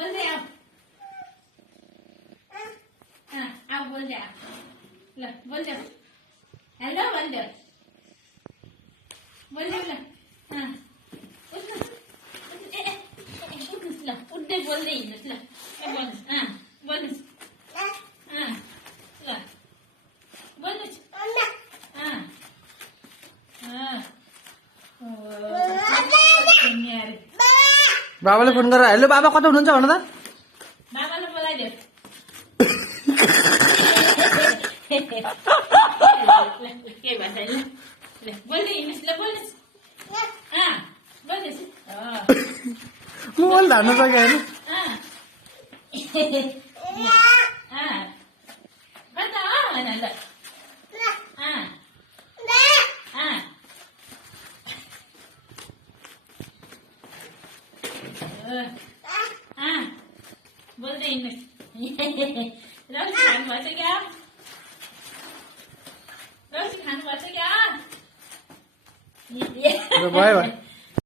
बोल दे आप हाँ आप बोल दे आप लो बोल दे हेलो बोल दे हाँ उठ दे बोल दे लो बोल हाँ बोल हाँ लो बोल हाँ हाँ बाबाले फोन गरेर हेलो बाबा कता हुनुहुन्छ भन त बाबाले बोलाइदियो के भन्छ ल बोल्दै हिँड्नुहोस् ल बोल्नुहोस् बोल्नुहोस् मोबाइल धान्न सक्यो होइन कता भन ल बोल्दै हिँड्नुहोस् रक्सी खानुभएछ क्या रक्सी खानुभएछ क्या भयो